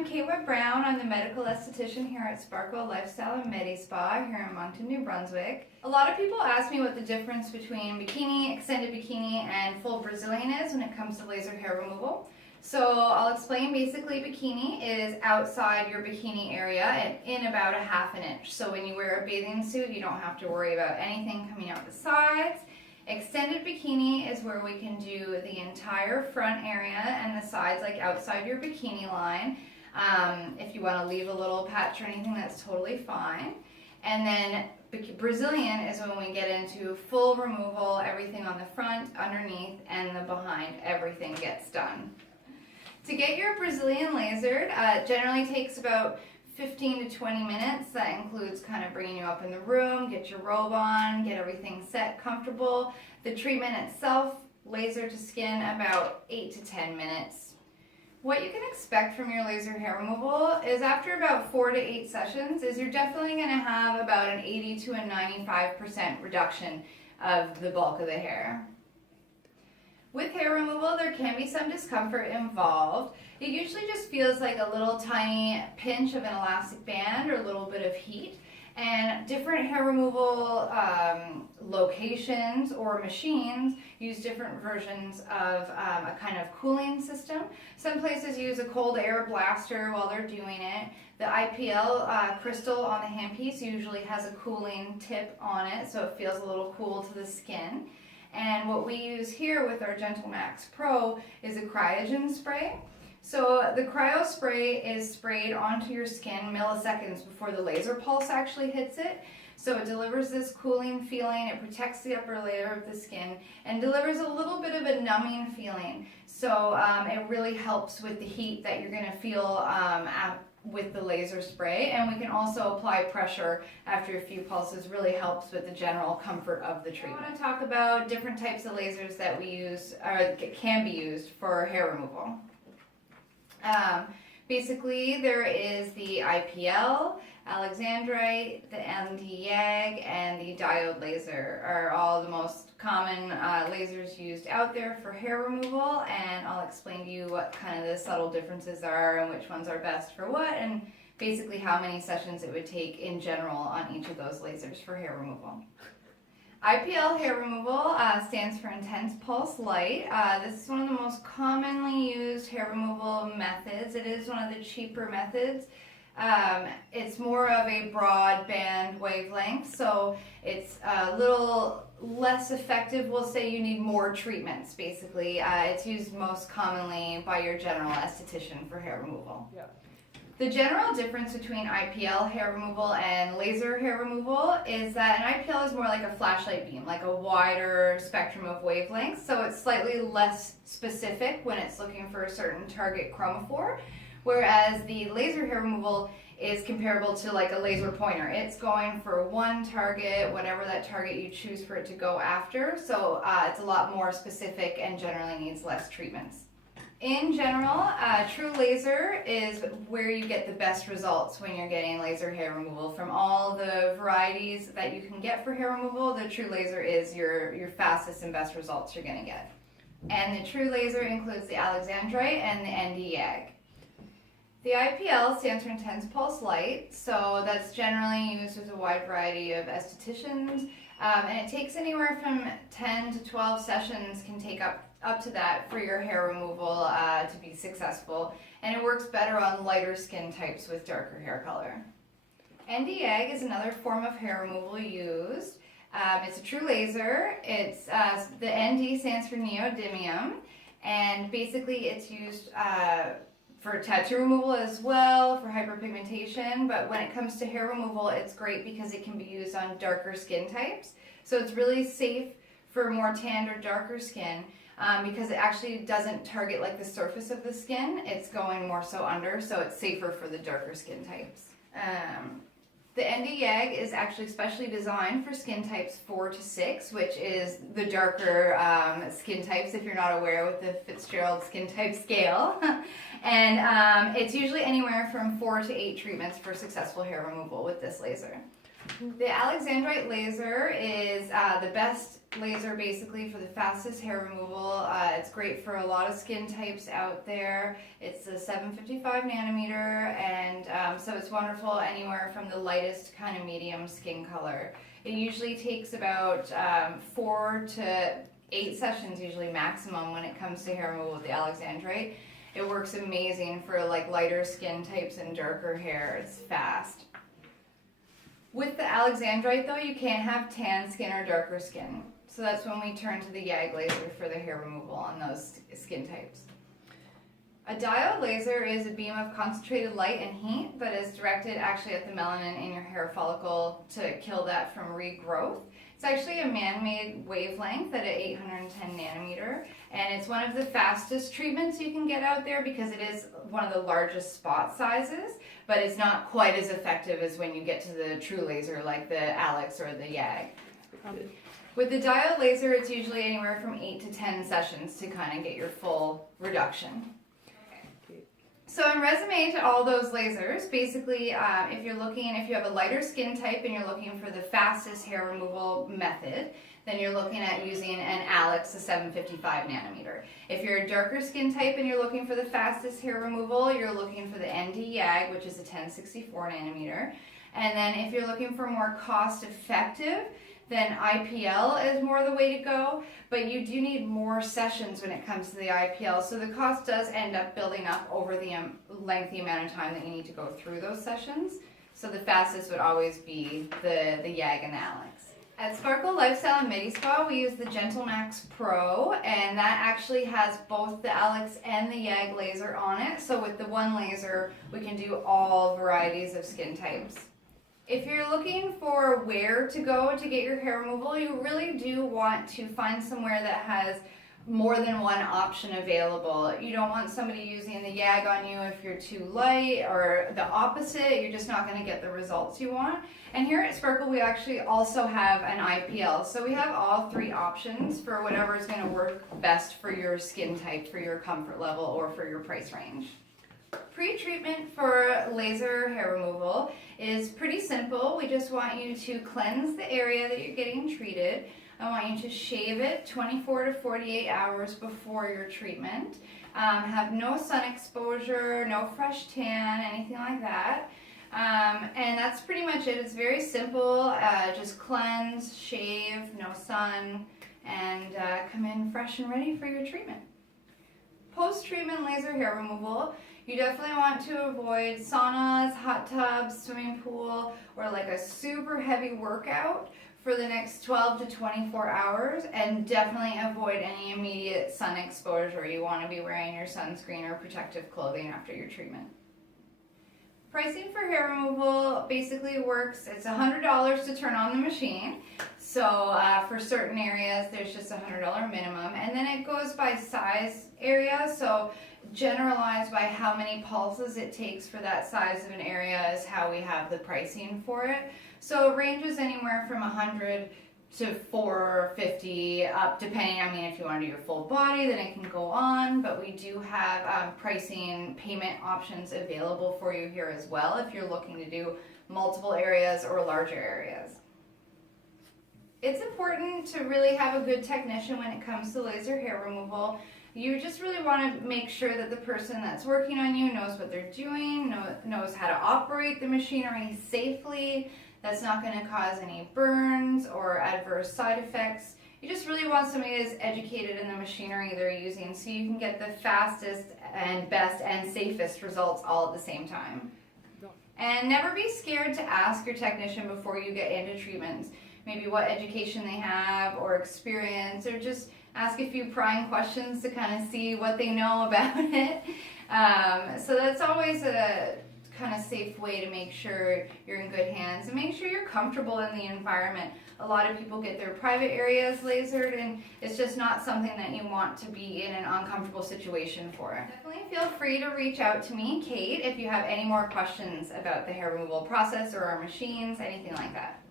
I'm Kate Webb-Brown. I'm the medical esthetician here at Sparkle Lifestyle and Medi Spa here in Moncton, New Brunswick. A lot of people ask me what the difference between bikini, extended bikini, and full Brazilian is when it comes to laser hair removal. So I'll explain. Basically, bikini is outside your bikini area and in about 1/2 inch. So when you wear a bathing suit, you don't have to worry about anything coming out the sides. Extended bikini is where we can do the entire front area and the sides, like outside your bikini line. If you want to leave a little patch or anything, that's totally fine. And then Brazilian is when we get into full removal, everything on the front, underneath, and the behind, everything gets done. To get your Brazilian lasered, it generally takes about 15 to 20 minutes. That includes kind of bringing you up in the room, get your robe on, get everything set, comfortable. The treatment itself, laser to skin, about 8 to 10 minutes. What you can expect from your laser hair removal is after about 4 to 8 sessions is you're definitely going to have about an 80 to a 95% reduction of the bulk of the hair. With hair removal, there can be some discomfort involved. It usually just feels like a little tiny pinch of an elastic band or a little bit of heat. And different hair removal locations or machines use different versions of a kind of cooling system. Some places use a cold air blaster while they're doing it. The IPL crystal on the handpiece usually has a cooling tip on it, so it feels a little cool to the skin. And what we use here with our Gentle Max Pro is a cryogen spray. So the cryo spray is sprayed onto your skin milliseconds before the laser pulse actually hits it. So it delivers this cooling feeling, it protects the upper layer of the skin, and delivers a little bit of a numbing feeling. So it really helps with the heat that you're going to feel with the laser spray. And we can also apply pressure after a few pulses. Really helps with the general comfort of the treatment. I want to talk about different types of lasers that we use, or can be used for hair removal. Basically, there is the IPL, Alexandrite, the ND-YAG, and the diode laser are all the most common lasers used out there for hair removal, and I'll explain to you what kind of the subtle differences are and which ones are best for what, and basically how many sessions it would take in general on each of those lasers for hair removal. IPL hair removal stands for Intense Pulse Light. This is one of the most commonly used hair removal methods. It is one of the cheaper methods. It's more of a broadband wavelength, so it's a little less effective. We'll say you need more treatments, basically. It's used most commonly by your general esthetician for hair removal. Yeah. The general difference between IPL hair removal and laser hair removal is that an IPL is more like a flashlight beam, like a wider spectrum of wavelengths, so it's slightly less specific when it's looking for a certain target chromophore, whereas the laser hair removal is comparable to like a laser pointer. It's going for one target, whatever that target you choose for it to go after, so it's a lot more specific and generally needs less treatments. In general, true laser is where you get the best results when you're getting laser hair removal. From all the varieties that you can get for hair removal, the true laser is your fastest and best results you're going to get. And the true laser includes the Alexandrite and the ND-YAG. The IPL stands for Intense Pulse Light, so that's generally used with a wide variety of estheticians, and it takes anywhere from 10 to 12 sessions, can take up to that for your hair removal to be successful, and it works better on lighter skin types with darker hair color. ND-YAG is another form of hair removal used. It's a true laser. It's the ND stands for neodymium, and basically it's used for tattoo removal as well, for hyperpigmentation, but when it comes to hair removal, it's great because it can be used on darker skin types. So it's really safe for more tanned or darker skin because it actually doesn't target like the surface of the skin. It's going more so under, so it's safer for the darker skin types. The ND-YAG is actually specially designed for skin types 4 to 6, which is the darker skin types, if you're not aware, with the Fitzgerald skin type scale. And it's usually anywhere from 4 to 8 treatments for successful hair removal with this laser. The Alexandrite laser is the best laser basically for the fastest hair removal. It's great for a lot of skin types out there. It's a 755 nanometer, and so it's wonderful anywhere from the lightest kind of medium skin color. It usually takes about 4 to 8 sessions, usually maximum, when it comes to hair removal with the Alexandrite. It works amazing for like lighter skin types and darker hair. It's fast. With the Alexandrite though, you can't have tan skin or darker skin. So that's when we turn to the YAG laser for the hair removal on those skin types. A diode laser is a beam of concentrated light and heat that is directed actually at the melanin in your hair follicle to kill that from regrowth. It's actually a man-made wavelength at 810 nanometer, and it's one of the fastest treatments you can get out there because it is one of the largest spot sizes, but it's not quite as effective as when you get to the true laser like the Alex or the YAG. With the diode laser, it's usually anywhere from 8 to 10 sessions to kind of get your full reduction. So in resume to all those lasers, basically if you have a lighter skin type and you're looking for the fastest hair removal method, then you're looking at using an Alex, a 755 nanometer. If you're a darker skin type and you're looking for the fastest hair removal, you're looking for the ND YAG, which is a 1064 nanometer. And then if you're looking for more cost effective, then IPL is more the way to go, but you do need more sessions when it comes to the IPL, so the cost does end up building up over the lengthy amount of time that you need to go through those sessions. So the fastest would always be the YAG and the Alex. At Sparkle Lifestyle and Medi Spa, we use the GentleMax Pro, and that actually has both the Alex and the YAG laser on it, so with the one laser, we can do all varieties of skin types. If you're looking for where to go to get your hair removal, you really do want to find somewhere that has more than one option available. You don't want somebody using the YAG on you if you're too light, or the opposite, you're just not going to get the results you want. And here at Sparkle, we actually also have an IPL. So we have all 3 options for whatever is going to work best for your skin type, for your comfort level, or for your price range. Pre-treatment for laser hair removal is pretty simple. We just want you to cleanse the area that you're getting treated. I want you to shave it 24 to 48 hours before your treatment. Have no sun exposure, no fresh tan, anything like that. And that's pretty much it. It's very simple. Just cleanse, shave, no sun, and come in fresh and ready for your treatment. Post-treatment laser hair removal, you definitely want to avoid saunas, hot tubs, swimming pool, or like a super heavy workout for the next 12 to 24 hours, and definitely avoid any immediate sun exposure. You want to be wearing your sunscreen or protective clothing after your treatment. Pricing for hair removal basically works, it's $100 to turn on the machine. So for certain areas, there's just a $100 minimum. And then it goes by size area. So generalized by how many pulses it takes for that size of an area is how we have the pricing for it. So it ranges anywhere from $100 to $450 up, depending, if you want to do your full body, then it can go on, but we do have pricing payment options available for you here as well if you're looking to do multiple areas or larger areas. It's important to really have a good technician when it comes to laser hair removal. You just really want to make sure that the person that's working on you knows what they're doing, knows how to operate the machinery safely, that's not going to cause any burns or adverse side effects. You just really want somebody that's educated in the machinery they're using so you can get the fastest and best and safest results all at the same time. And never be scared to ask your technician before you get into treatments, maybe what education they have or experience, or just ask a few prying questions to kind of see what they know about it. So that's always a kind of safe way to make sure you're in good hands and make sure you're comfortable in the environment. A lot of people get their private areas lasered, and it's just not something that you want to be in an uncomfortable situation for. Definitely feel free to reach out to me, Kate, if you have any more questions about the hair removal process or our machines, anything like that.